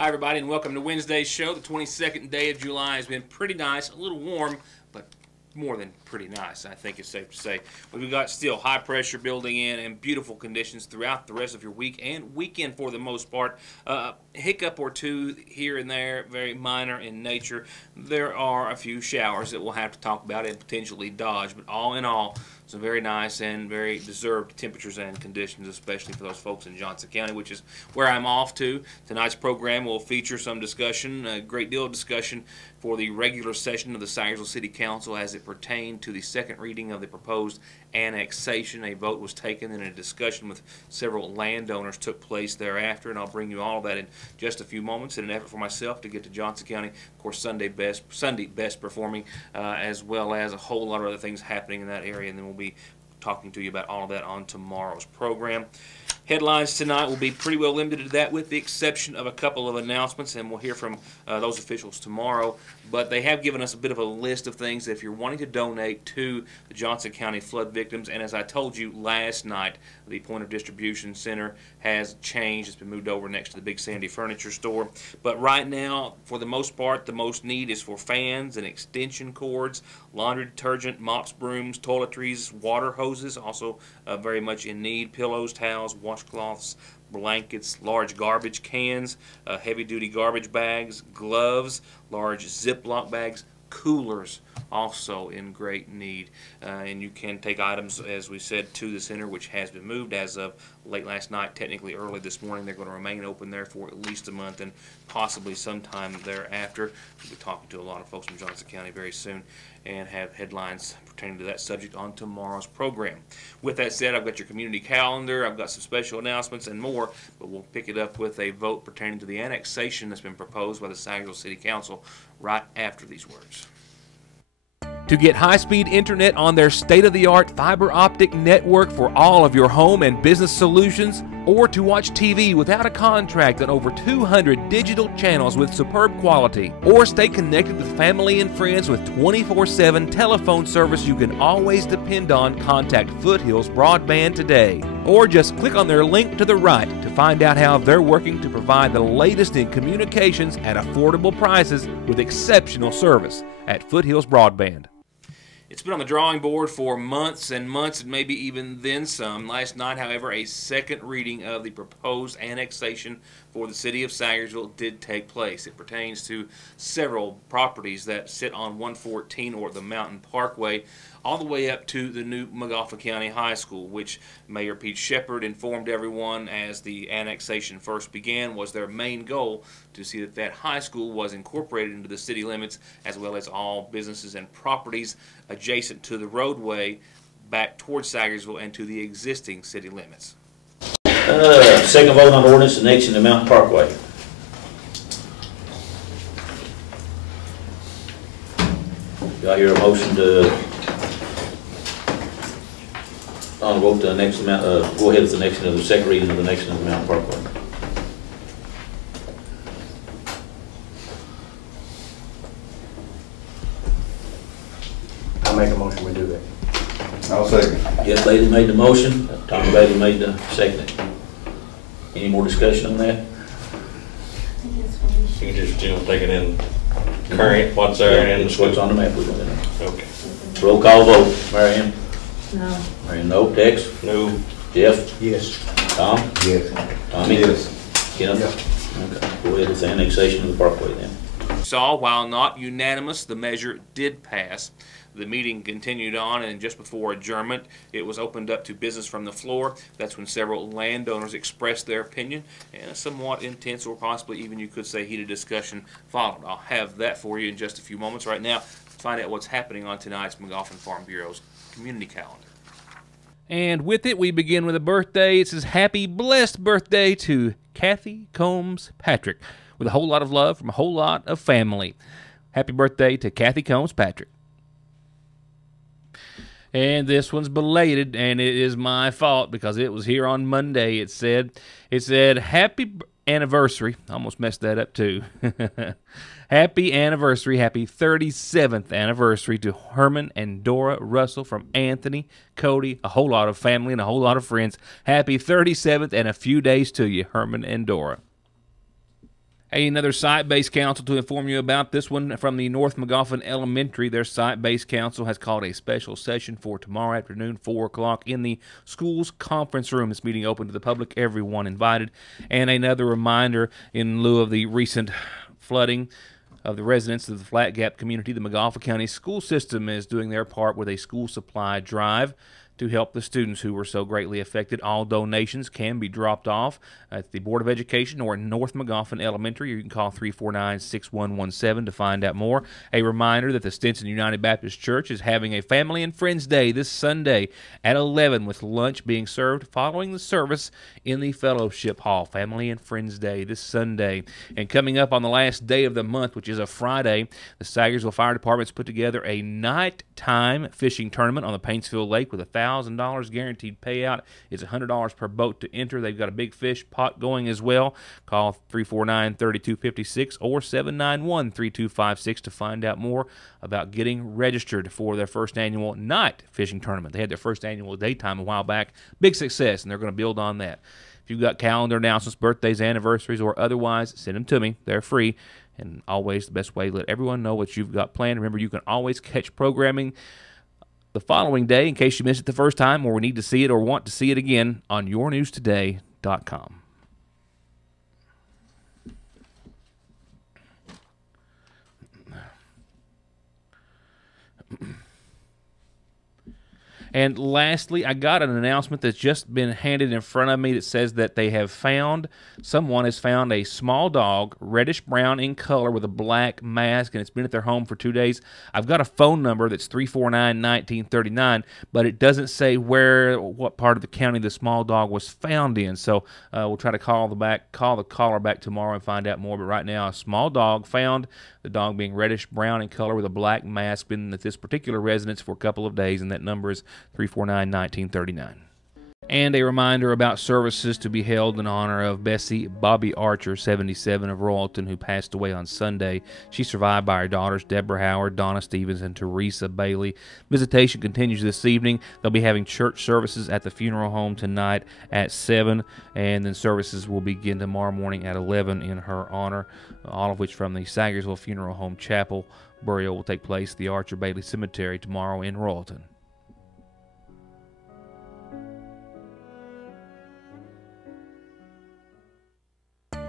Hi, everybody, and welcome to Wednesday's show. The 22nd day of July has been pretty nice, a little warm, but more than pretty nice, I think it's safe to say. But we've got still high pressure building in and beautiful conditions throughout the rest of your week and weekend for the most part. Hiccup or two here and there, very minor in nature. There are a few showers that we'll have to talk about and potentially dodge, but all in all, some very nice and very deserved temperatures and conditions, especially for those folks in Johnson County, which is where I'm off to. Tonight's program will feature some discussion, a great deal of discussion for the regular session of the Sayersville City Council as it pertained to the second reading of the proposed annexation. A vote was taken and a discussion with several landowners took place thereafter, and I'll bring you all of that in just a few moments in an effort for myself to get to Johnson County, of course, Sunday best performing, as well as a whole lot of other things happening in that area, and then we'll be talking to you about all of that on tomorrow's program. Headlines tonight will be pretty well limited to that, with the exception of a couple of announcements, and we'll hear from those officials tomorrow. But they have given us a bit of a list of things that if you're wanting to donate to the Johnson County flood victims, and as I told you last night, the point of distribution center has changed. It's been moved over next to the Big Sandy Furniture Store. But right now, for the most part, the most need is for fans and extension cords, laundry detergent, mops, brooms, toiletries, water hoses, also very much in need, pillows, towels, washcloths, blankets, large garbage cans, heavy-duty garbage bags, gloves, large Ziploc bags, coolers also in great need. And you can take items, as we said, to the center, which has been moved as of late last night, technically early this morning. They're going to remain open there for at least a month and possibly sometime thereafter. We'll be talking to a lot of folks from Johnson County very soon and have headlines pertaining to that subject on tomorrow's program. With that said, I've got your community calendar, I've got some special announcements and more, but we'll pick it up with a vote pertaining to the annexation that's been proposed by the Sayersville City Council right after these words. To get high-speed internet on their state-of-the-art fiber optic network for all of your home and business solutions, or to watch TV without a contract on over 200 digital channels with superb quality, or stay connected with family and friends with 24/7 telephone service you can always depend on, contact Foothills Broadband today. Or just click on their link to the right to find out how they're working to provide the latest in communications at affordable prices with exceptional service at Foothills Broadband. It's been on the drawing board for months and months, and maybe even then some. Last night, however, a second reading of the proposed annexation for the city of Sayersville did take place. It pertains to several properties that sit on 114 or the Mountain Parkway, all the way up to the new Montgomery County High School, which Mayor Pete Shepard informed everyone as the annexation first began was their main goal to see that that high school was incorporated into the city limits, as well as all businesses and properties adjacent to the roadway back towards Sayersville and to the existing city limits. Second vote on ordinance annexing the Mountain Parkway. Do I hear a motion to on vote to annex the go ahead with the annexing of the second reading of the annexing of the Mountain Parkway? I'll make a motion we do that. I'll second. Jeff Bailey made the motion. Tom Bailey made the second. Any more discussion on that? You just take it in current, what's there, Yeah, and it's what's on the map. We're going to. Okay. Roll call vote. Marianne? No. Marianne, no. Tex? No. Jeff? Yes. Tom? Yes. Tommy? Yes. Kenneth? Yep. Okay. Go ahead with the annexation of the Parkway then. Saw, while not unanimous, the measure did pass. The meeting continued on, and just before adjournment, it was opened up to business from the floor. That's when several landowners expressed their opinion, and a somewhat intense, or possibly even you could say heated discussion followed. I'll have that for you in just a few moments. Right now, find out what's happening on tonight's McGoffin Farm Bureau's community calendar. And with it, we begin with a birthday. It says, happy, blessed birthday to Kathy Combs Patrick, with a whole lot of love from a whole lot of family. Happy birthday to Kathy Combs Patrick. And this one's belated, and it is my fault because it was here on Monday. It said, happy anniversary. I almost messed that up too. Happy anniversary, happy 37th anniversary to Herman and Dora Russell from Anthony, Cody, a whole lot of family and a whole lot of friends. Happy 37th and a few days to you, Herman and Dora. Another site-based council to inform you about this one from the North Magoffin Elementary. Their site-based council has called a special session for tomorrow afternoon, 4 o'clock, in the school's conference room. This meeting open to the public, everyone invited. And another reminder, in lieu of the recent flooding of the residents of the Flat Gap community, the Magoffin County school system is doing their part with a school supply drive to help the students who were so greatly affected. All donations can be dropped off at the Board of Education or North Magoffin Elementary. You can call 349-6117 to find out more. A reminder that the Stinson United Baptist Church is having a Family and Friends Day this Sunday at 11 with lunch being served following the service in the Fellowship Hall. Family and Friends Day this Sunday. And coming up on the last day of the month, which is a Friday, the Sagersville Fire Department's put together a nighttime fishing tournament on the Paintsville Lake with $1,000 guaranteed payout. It's $100 per boat to enter. They've got a big fish pot going as well. Call 349-3256 or 791-3256 to find out more about getting registered for their first annual night fishing tournament. They had their first annual daytime a while back. Big success, and they're going to build on that. If you've got calendar announcements, birthdays, anniversaries, or otherwise, send them to me. They're free, and always the best way to let everyone know what you've got planned. Remember, you can always catch programming the following day in case you missed it the first time or need to see it or want to see it again on yournewstoday.com. And lastly, I got an announcement that's just been handed in front of me that says that someone has found a small dog, reddish brown in color with a black mask, and it's been at their home for 2 days. I've got a phone number that's 349-1939, but it doesn't say what part of the county the small dog was found in. So we'll try to call the caller back tomorrow and find out more. But right now, a small dog found, the dog being reddish brown in color with a black mask, been at this particular residence for a couple of days, and that number is 349-1939. And a reminder about services to be held in honor of Bessie Bobby Archer, 77, of Royalton, who passed away on Sunday. She's survived by her daughters, Deborah Howard, Donna Stevens, and Teresa Bailey. Visitation continues this evening. They'll be having church services at the funeral home tonight at 7, and then services will begin tomorrow morning at 11 in her honor, all of which from the Sagersville Funeral Home Chapel. Burial will take place at the Archer Bailey Cemetery tomorrow in Royalton.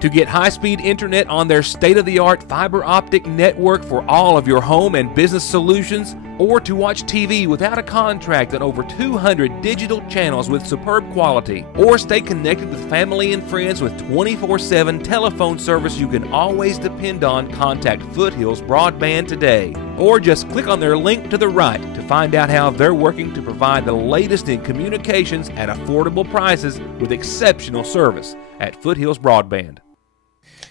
To get high-speed internet on their state-of-the-art fiber optic network for all of your home and business solutions, or to watch TV without a contract on over 200 digital channels with superb quality, or stay connected with family and friends with 24/7 telephone service you can always depend on, contact Foothills Broadband today. Or just click on their link to the right to find out how they're working to provide the latest in communications at affordable prices with exceptional service at Foothills Broadband.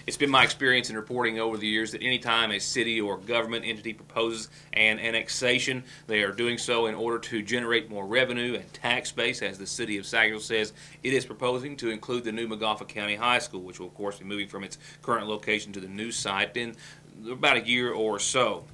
It's been my experience in reporting over the years that anytime a city or government entity proposes an annexation, they are doing so in order to generate more revenue and tax base. As the city of Sagersville says, it is proposing to include the new Magoffin County High School, which will of course be moving from its current location to the new site in about a year or so.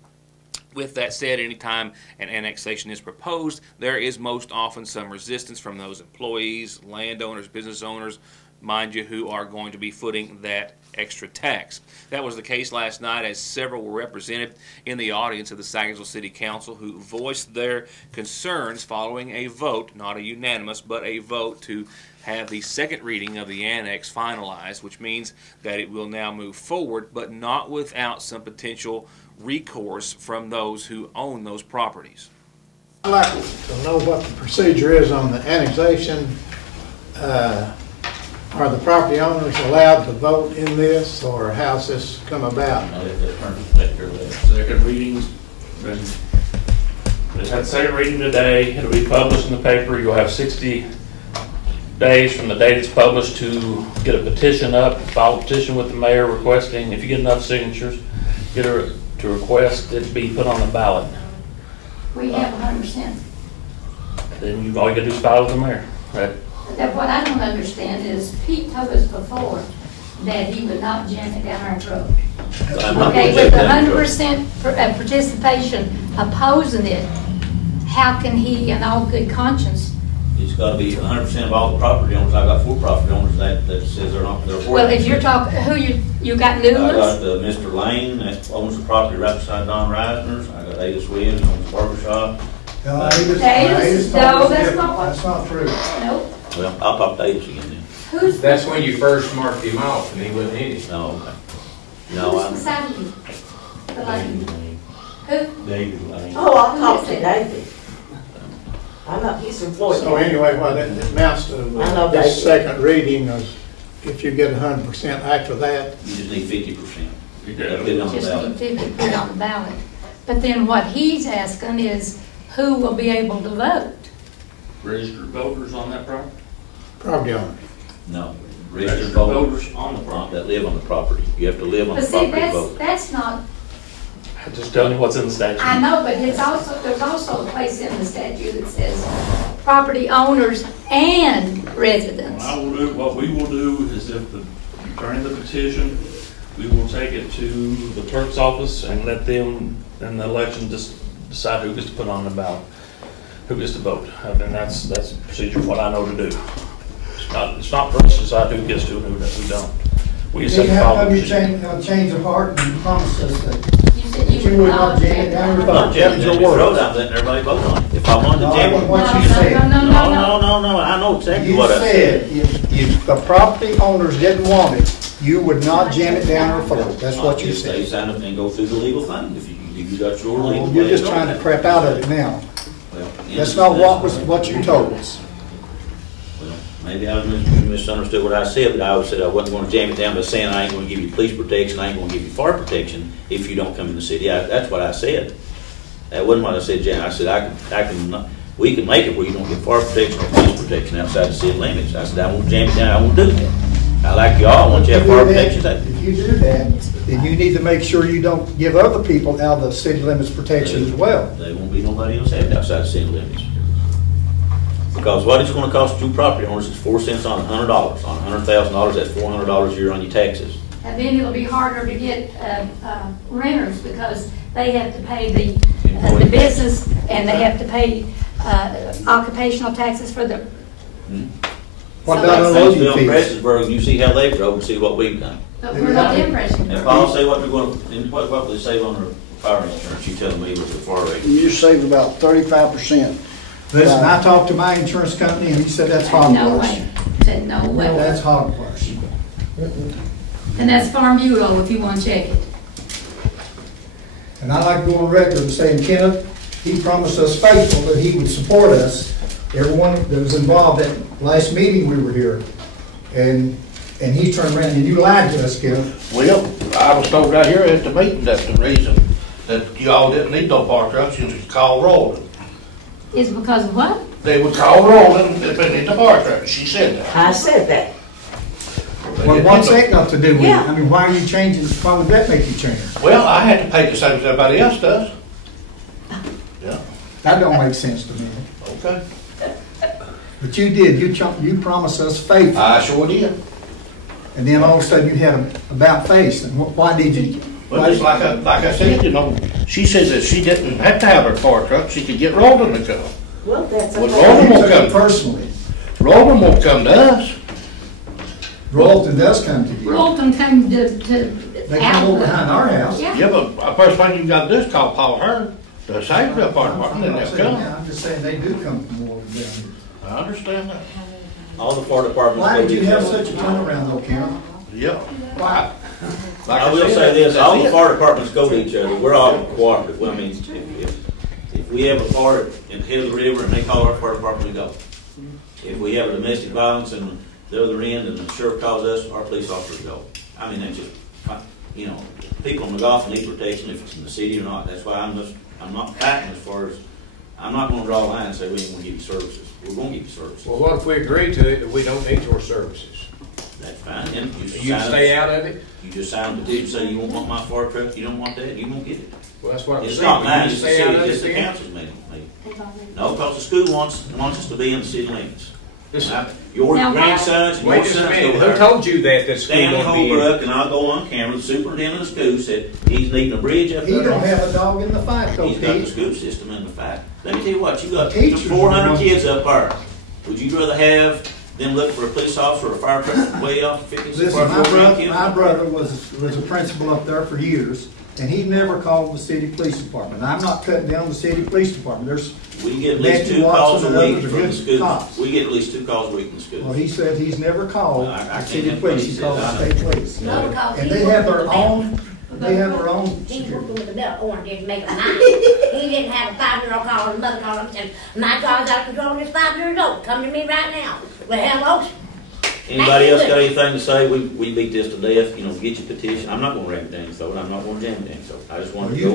With that said, anytime an annexation is proposed, there is most often some resistance from those employees, landowners, business owners, mind you, who are going to be footing that extra tax. That was the case last night, as several were represented in the audience of the Sagersville City Council who voiced their concerns following a vote, not a unanimous, but a vote to have the second reading of the annex finalized, which means that it will now move forward, but not without some potential recourse from those who own those properties. I'd like to know what the procedure is on the annexation. Are the property owners allowed to vote in this, or how's this come about? Second readings. Just had second reading today. It'll be published in the paper. You'll have 60 days from the date it's published to get a petition up, file a petition with the mayor requesting, if you get enough signatures, get her to request it be put on the ballot. We have 100%. Then all you gotta do is file with the mayor. Right? That what I don't understand is Pete told us before that he would not jam it down our throat. Okay, with 100% participation opposing it, how can he, in all good conscience, It's gotta be 100% of all the property owners. I got 4 property owners that says they're not, they're for. Well, if you're talking, who you got new I got ones? Mr. Lane, that owns the property right beside Don Reisner's. I got Ada Williams, owns the barber shop. No, No, that's not what- That's not true. Nope. Well, I'll talk to Ada again then. Who's, That's when you first marked him off and he wasn't in it. No, okay. No, who's I'm. beside you? The lady. Who? David Lane. Oh, I'll talk to David. I'm not, he's employed. So anyway, what it amounts to, I know, this David. second reading is, if you get 100% after that, You just need 50%. You Put got it it. on the Just ballot. need 50 put on the ballot. But then what he's asking is who will be able to vote? Registered voters on that property? property owner. No. Registered Registered voters voters on the property. that live on the property. You have to live on But the see, property to vote. that's not, I'm just telling you what's in the statute. I know, but it's also, there's also a place in the statute that says property owners and residents. What we will do is if you turn in the petition, we will take it to the clerk's office and let them, in the election, just decide who gets to put on the ballot, who gets to vote. And that's procedure, what I know to do. It's not for us to decide who gets to and who don't. We just have to How follow the come you procedure. change of heart and promise us that You said you you would would not not jam take it down your down. vote? I'm jamming your your word. road, I'm letting everybody vote on it. If I wanted to jam it. No, what you said. No, No, I know exactly You what I said. said if the property owners didn't want it, you would not jam it down our throat. That's what you If they said. sign up and go through the legal thing, if you got your legal. Well, You're way just of trying to doing crap out of it now. it. Well, That's not what you told us. Well, maybe I misunderstood what I said, but I said I wasn't gonna jam it down by saying I ain't gonna give you police protection, I ain't gonna give you fire protection if you don't come in the city. That's what I said. That wasn't what I said, Jan. I said we can make it where you don't get fire protection or police protection outside the city limits. I said I won't jam it down, I won't do that. I like y'all, I want you to have fire protection. If you do that, then you need to make sure you don't give other people out of the city limits protection as well. There won't be nobody else have it outside the city limits. Because what it's gonna cost you property owners is 4 cents on $100. On $100,000, that's $400 a year on your taxes. And then it'll be harder to get renters because they have to pay the business and they have to pay occupational taxes for the. What So about that's- unloading Bill fees? Prestonsburg, you see how they grow and see what we've done. But we're not impressing. If I'll say what they're gonna, and what will they save on their fire insurance, you telling me with the fire rate? You saved about 35%. Listen, I talked to my insurance company and he said that's No hogwash. way. Said no way. That's hogwash. And that's Farm Bureau if you want to check it. And I like to go on record and saying, Kenneth, he promised us faithful that he would support us. Everyone that was involved at last meeting we were here. And he turned around and you lied to us, Kenneth. Well, I was told right here at the meeting that's the reason that y'all didn't need no fire trucks, you could call Rolling. Is because of what? They would call Rolling if they need the fire truck, she said that. I said that. Well, what's that got to do with it? Yeah. I mean, why are you changing, why would that make you change? Well, I had to pay the same as everybody else does. Yeah, That don't make sense to me. okay. But you did, you promised us faithful. I sure did. And then all of a sudden you had a about face. And why did you? But it's like I said, you know, she says that she didn't have to have her fire truck, she could get Rolling to come. Well, that's Well, okay. Rolling You won't took it come, personally. Rolling won't come to us. Royalton does come to you. Rolton came to. They come over behind our house. Yeah. Yeah, but the first thing you gotta do is call Paul Hearn, the Sagerville Fire Department, and they'll come. I'm just saying they do come from Royalton down here. I understand that. All the fire departments. Why go did you to have each other. such a turnaround though, Kenneth? Yeah. Why? Like I will said, say this, that's all the it. fire departments go to each other, we're all cooperative. Well, I mean, if we have a fire in the head of the river and they call our fire department, we go. If we have a domestic violence in the other end and the sheriff calls us, our police officers go. I mean, that's just, you know, people in the Gulf need protection if it's in the city or not. That's why I'm not backing as far as, I'm not gonna draw a line and say we ain't gonna give you services. We're gonna give you services. Well, what if we agree to it that we don't need your services? That's fine, then You stay out of it? You just sign a petition, say you won't want my fire truck, you don't want that, you won't get it. Well, that's what I'm saying. It's not mine, You it's the stay out city, of it's it the then? council's meeting. No, because the school wants us to be in the city limits. Listen, Your Now, grandsons and your wait just a sons minute. go Who there. told you that school Stanley won't be in? Holbrook, and I'll go on camera, the superintendent of the school said he's needing a bridge up He there. don't have a dog in the fight though, He's got the Pete. school system in the fact. Let me tell you what, you got Teachers 400 don't- kids up there. Would you rather have them look for a police officer or a fire truck way off 50th? Listen, my brother was a principal up there for years, and he never called the city police department. I'm not cutting down the city police department. We get at least 2 calls a week from the school. Cops. We get at least 2 calls a week from the school. Well, he said he's never called the city can't police. he He said, called the I know. state police. No, because And he they have worked their with the own. They have their own. He security. worked with the belt orange didn't make it mine. He didn't have a 5-year-old call and mother call him and said, my car's out of control and it's 5 years old. Come to me right now. Well, hello. Anybody else got anything to say? We beat this to death. You know, get your petition. I'm not going to ram things though, and I'm not going to jam things though. I just want to go.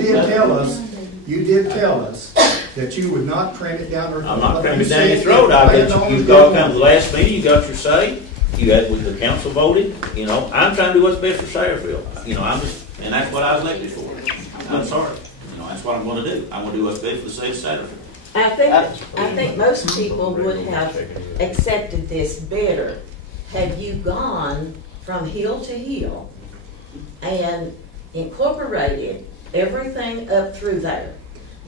You did tell us that you would not cram it down. I'm not cramming it down your throat. You've got come to the last meeting. You got your say. You had with the council voted. You know, I'm trying to do what's best for Sayreville. You know, and that's what I was elected for. I'm sorry. You know, that's what I'm going to do. I'm going to do what's best for the state of Sayreville. I think most people would have accepted this better had you gone from hill to hill and incorporated everything up through there.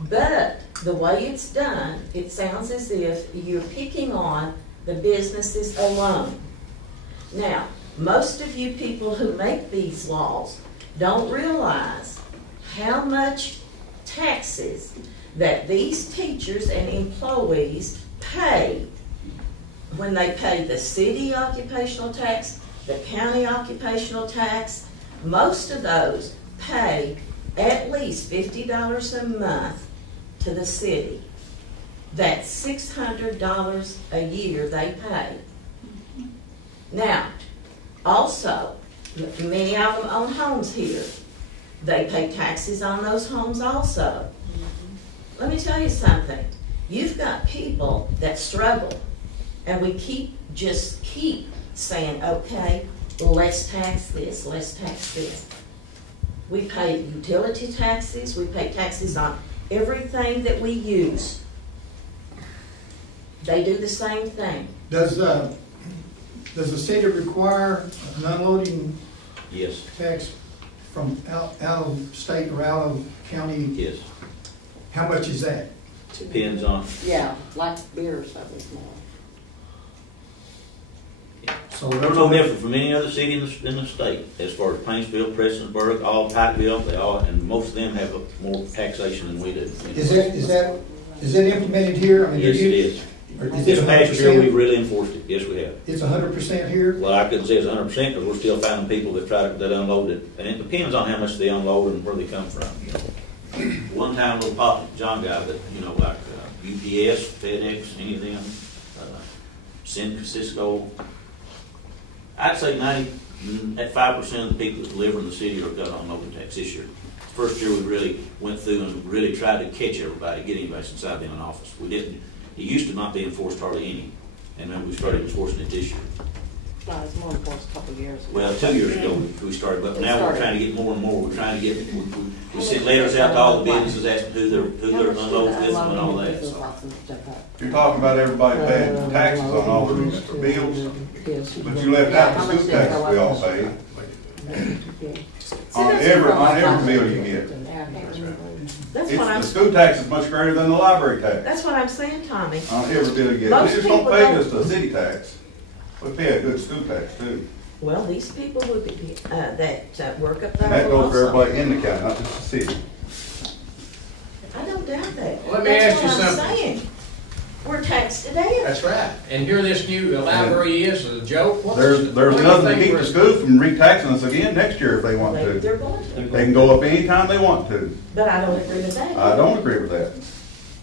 But the way it's done, it sounds as if you're picking on the businesses alone. Now, most of you people who make these laws don't realize how much taxes that these teachers and employees pay when they pay the city occupational tax, the county occupational tax. Most of those pay at least $50 a month to the city. That's $600 a year they pay. Now, also, many of them own homes here. They pay taxes on those homes also. Let me tell you something. You've got people that struggle, and we keep saying, okay, well, let's tax this, let's tax this. We pay utility taxes, we pay taxes on everything that we use. They do the same thing. Does the city require an unloading Yes. tax from out of state or out of county? Yes. How much is that? Depends on. Yeah, like beer or something small. So There's no different from any other city in the state. As far as Paintsville, Prestonsburg, all Pikeville, they all, and most of them have more taxation than we do. Is that implemented here? I mean, Yes, it is. This past year, we really enforced it. Yes, we have. It's 100% here? Well, I couldn't say it's 100% because we're still finding people that unload it. And it depends on how much they unload and where they come from. You know. One time, little Papa John guy that, you know, like UPS, FedEx, any of them, San Francisco. I'd say 5% of the people that deliver in the city are got unloading tax this year. First year we really went through and really tried to catch everybody, get anybody since I've been in office. We didn't. It used to not be enforced hardly any, and then we started enforcing it this year. No, it's more enforced a couple of years ago. Well, 2 years ago we started, but now we're trying to get more and more. We're trying to get. We send letters out to all the businesses asking who their unloads with them and all that. So. You're talking about everybody paying taxes on all the bills, but you left out the school taxes we all pay. On every bill you get. The school tax is much greater than the library tax. That's what I'm saying, Tommy. On every bill you get. We just don't pay just the city tax. We pay a good school tax too. Well, these people would be, that work up there. And that will goes for also. everybody in the county, not just the city. I don't doubt that. Let me ask you That's what I'm something. saying. We're taxed to death. That's right. And here this new library is a joke. There's nothing to keep the school from retaxing us again next year if they want to. They're going to. They can go up anytime they want to. But I don't agree with that. I don't agree with that.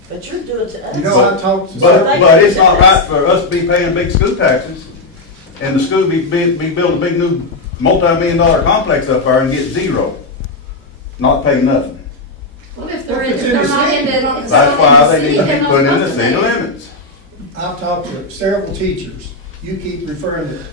But you're doing it to us. You know, I talked to But it's not right for us to be paying big school taxes and the school be building a big new multi-million-dollar complex up there and get zero. Not pay nothing. Well, if they're not in the. That's why they need to be put in the city limits. I've talked to several teachers. You keep referring to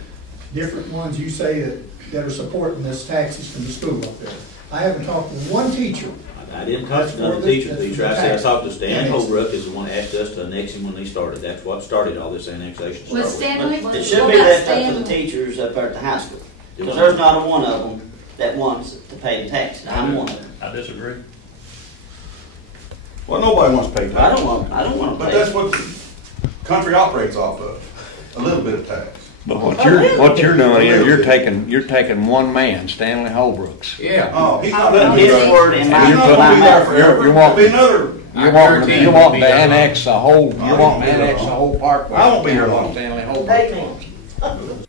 different ones you say that are supporting this taxes from the school up there. I haven't talked to one teacher. I didn't touch none of the teachers. I talked to Stan Holbrook, is the one that asked us to annex him when they started. That's what started all this annexation. Was Stanley? It should be left up to the teachers up there at the high school. Because there's not a one of them that wants to pay the taxes. I'm one of them. I disagree. Well, nobody wants to pay taxes. I don't want to But pay. that's what country operates off of, a little bit of tax. But what you're doing is you're taking one man, Stanley Holbrooks. Yeah. Oh, he's not Put his word in my mouth. You're wanting to annex the whole. You're wanting to annex the whole parkway. I won't be here long. Stanley Holbrooks.